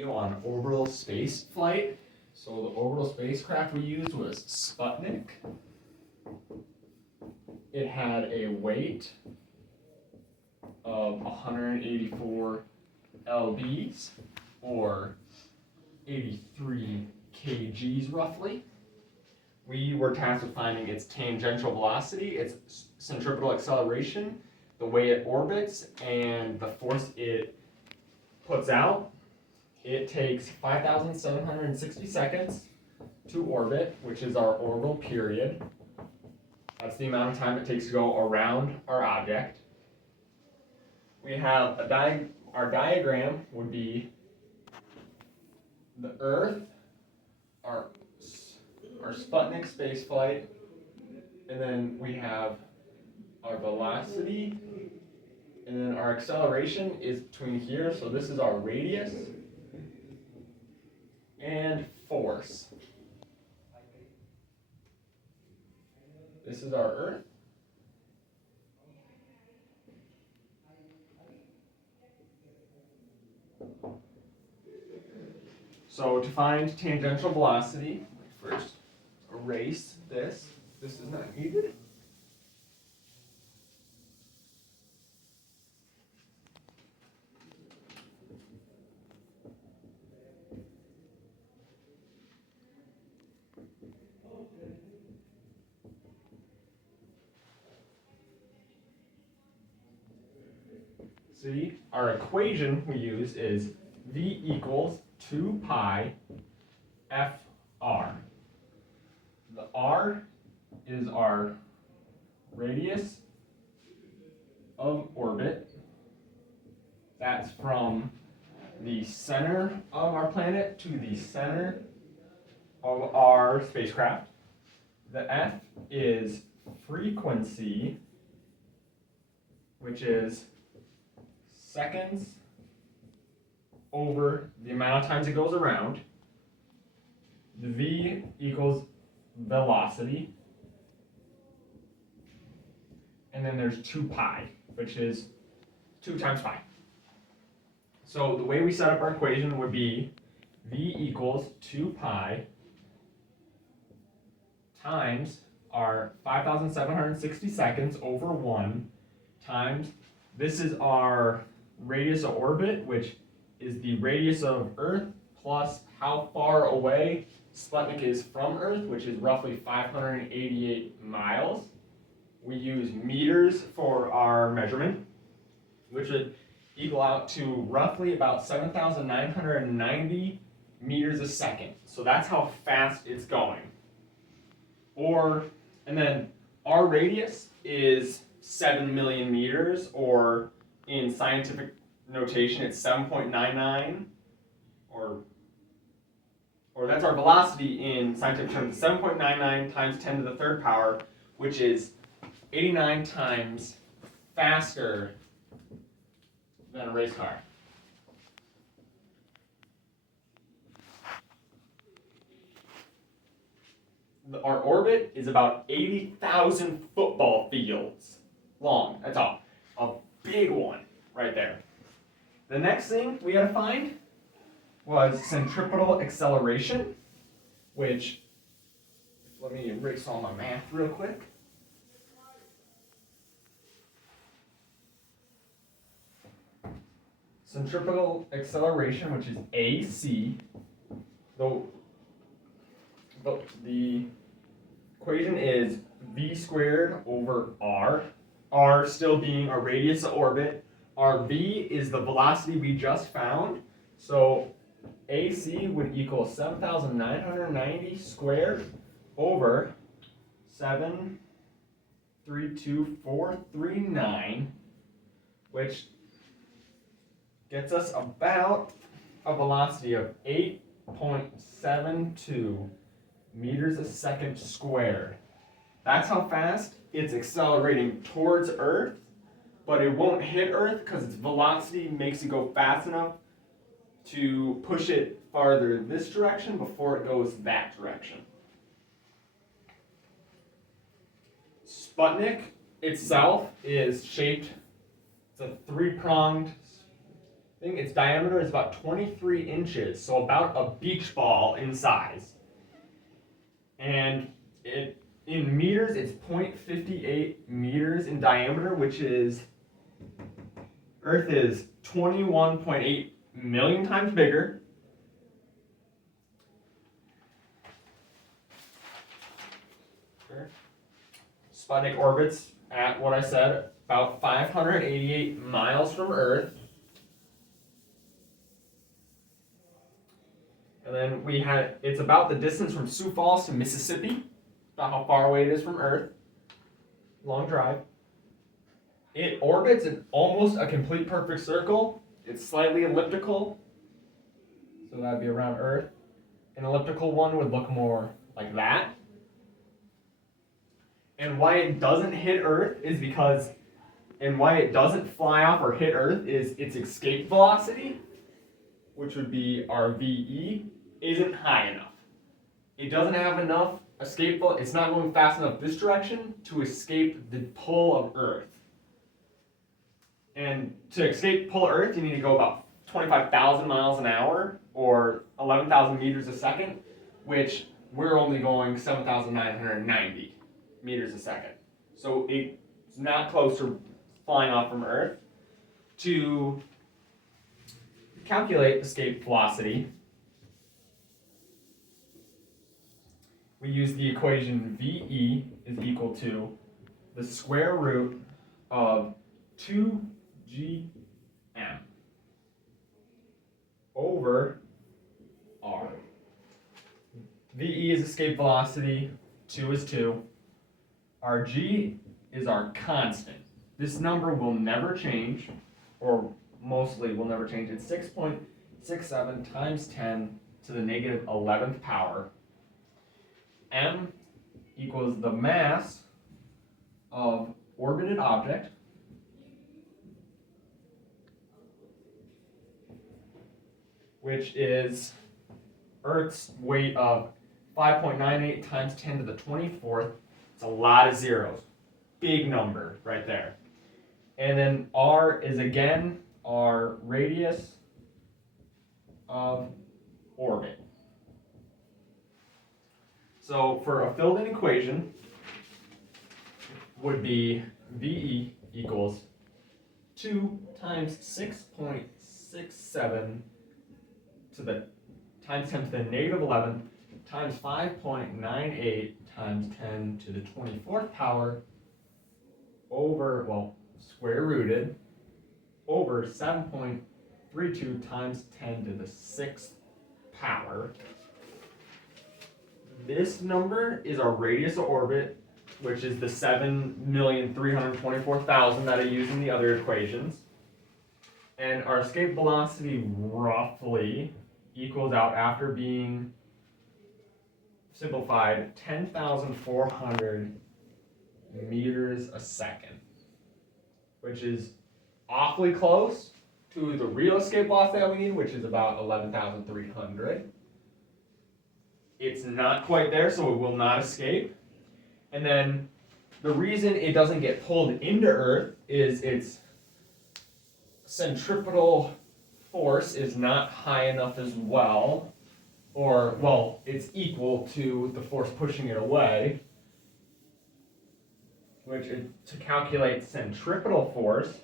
On orbital space flight. So the orbital spacecraft we used was Sputnik. It had a weight of 184 lbs, or 83 kgs roughly. We were tasked with finding its tangential velocity, its centripetal acceleration, the way it orbits, and the force it puts out. It takes 5,760 seconds to orbit, which is our orbital period. That's the amount of time it takes to go around our object. We have our diagram would be the Earth, our Sputnik spaceflight, and then we have our velocity, and then our acceleration is between here, so this is our radius, and force. This is our Earth. So to find tangential velocity, first erase this. This is not needed. See, our equation we use is V equals 2 pi FR. The R is our radius of orbit. That's from the center of our planet to the center of our spacecraft. The F is frequency, which is seconds over the amount of times it goes around. The V equals velocity. And then there's 2 pi, which is 2 times pi. So the way we set up our equation would be V equals 2 pi times our 5,760 seconds over 1 times, this is our radius of orbit, which is the radius of Earth plus how far away Sputnik is from Earth, which is roughly 588 miles. We use meters for our measurement, which would equal out to roughly about 7,990 meters a second. So that's how fast it's going. And then our radius is 7 million meters, or in scientific notation, it's 7.99, or that's our velocity in scientific terms, 7.99 times 10 to the third power, which is 89 times faster than a race car. Our orbit is about 80,000 football fields long. That's a big one right there. The next thing we had to find was centripetal acceleration, which, let me erase all my math real quick. Centripetal acceleration, which is AC, the equation is V squared over R, R still being our radius of orbit. Our V is the velocity we just found, so AC would equal 7,990 squared over 732,439, which gets us about a velocity of 8.72 meters a second squared. That's how fast it's accelerating towards Earth, but it won't hit Earth because its velocity makes it go fast enough to push it farther this direction before it goes that direction. Sputnik itself is shaped, it's a three-pronged thing. Its diameter is about 23 inches, so about a beach ball in size. And in meters, it's 0.58 meters in diameter, which is, Earth is 21.8 million times bigger. Sputnik orbits at what I said, about 588 miles from Earth. And then it's about the distance from Sioux Falls to Mississippi, about how far away it is from Earth. Long drive. It orbits in almost a complete perfect circle. It's slightly elliptical, so that'd be around Earth. An elliptical one would look more like that. And why it doesn't hit Earth is because, and why it doesn't fly off or hit Earth is its escape velocity, which would be our VE, isn't high enough. It doesn't have enough escape, it's not going fast enough this direction to escape the pull of Earth. And to escape pull Earth, you need to go about 25,000 miles an hour or 11,000 meters a second, which we're only going 7,990 meters a second. So it's not close to flying off from Earth. To calculate escape velocity, we use the equation VE is equal to the square root of 2gm over r. VE is escape velocity, 2 is 2. Our g is our constant. This number will never change, or mostly will never change. It's 6.67 times 10 to the negative 11th power. M equals the mass of orbited object which is Earth's weight of 5.98 times 10 to the 24th. It's a lot of zeros. Big number right there. And then R is again our radius of orbit. So for a filled-in equation would be VE equals 2 times 6.67 to the times 10 to the negative 11th times 5.98 times 10 to the 24th power over, well, square rooted over 7.32 times 10 to the 6th power. This number is our radius of orbit, which is the 7,324,000 that I used in the other equations. And our escape velocity roughly equals out, after being simplified, 10,400 meters a second, which is awfully close to the real escape velocity that we need, which is about 11,300. It's not quite there, so it will not escape. And then the reason it doesn't get pulled into Earth is its centripetal force is not high enough as well, or, well, it's equal to the force pushing it away, which is, to calculate centripetal force,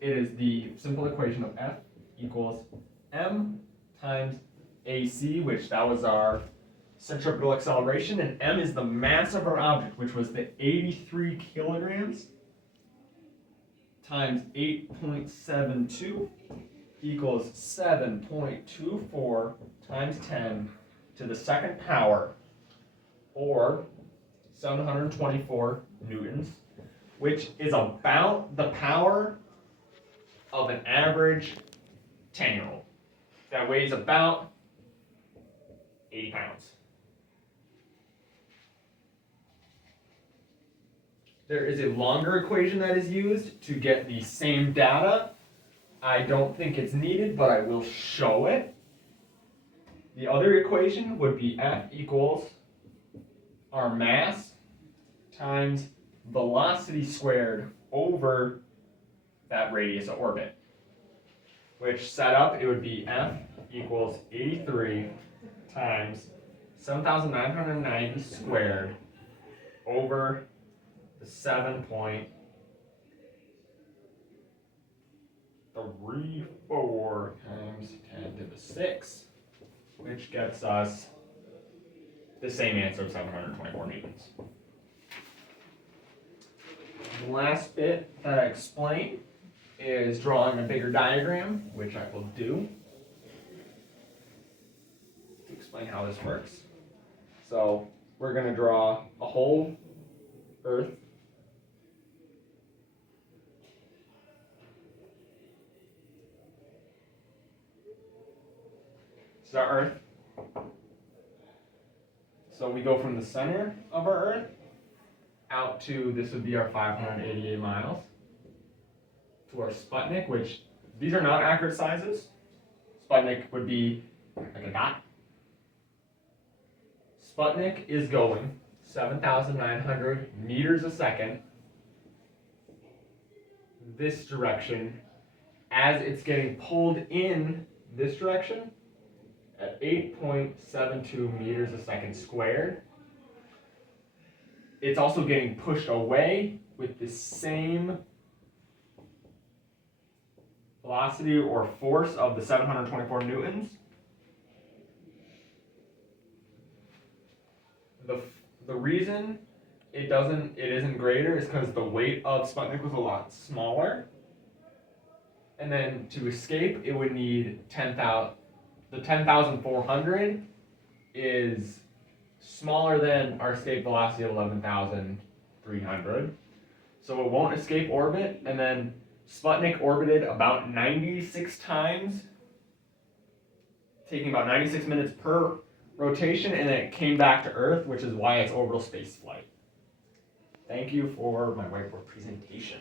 it is the simple equation of F equals m times AC, which that was our centripetal acceleration, and m is the mass of our object, which was the 83 kilograms times 8.72 equals 7.24 times 10 to the second power, or 724 newtons, which is about the power of an average 10-year-old that weighs about 80 pounds. There is a longer equation that is used to get the same data. I don't think it's needed, but I will show it. The other equation would be F equals our mass times velocity squared over that radius of orbit. which set up, it would be F equals 83 times 7,990 squared over the 7.34 times 10 to the 6, which gets us the same answer of 724 newtons. The last bit that I explain is drawing a bigger diagram, which I will do to explain how this works. So we're going to draw a whole Earth. This is our Earth. So we go from the center of our Earth out to, this would be our 588 miles, to our Sputnik, which these are not accurate sizes. Sputnik would be like a dot. Sputnik is going 7,900 meters a second this direction as it's getting pulled in this direction at 8.72 meters a second squared. It's also getting pushed away with the same velocity or force of the 724 newtons. The reason it isn't greater is because the weight of Sputnik was a lot smaller. And then to escape, it would need 10,000. The 10,400 is smaller than our escape velocity of 11,300. So it won't escape orbit. And then Sputnik orbited about 96 times, taking about 96 minutes per rotation, and then it came back to Earth, which is why it's orbital spaceflight. Thank you for my whiteboard presentation.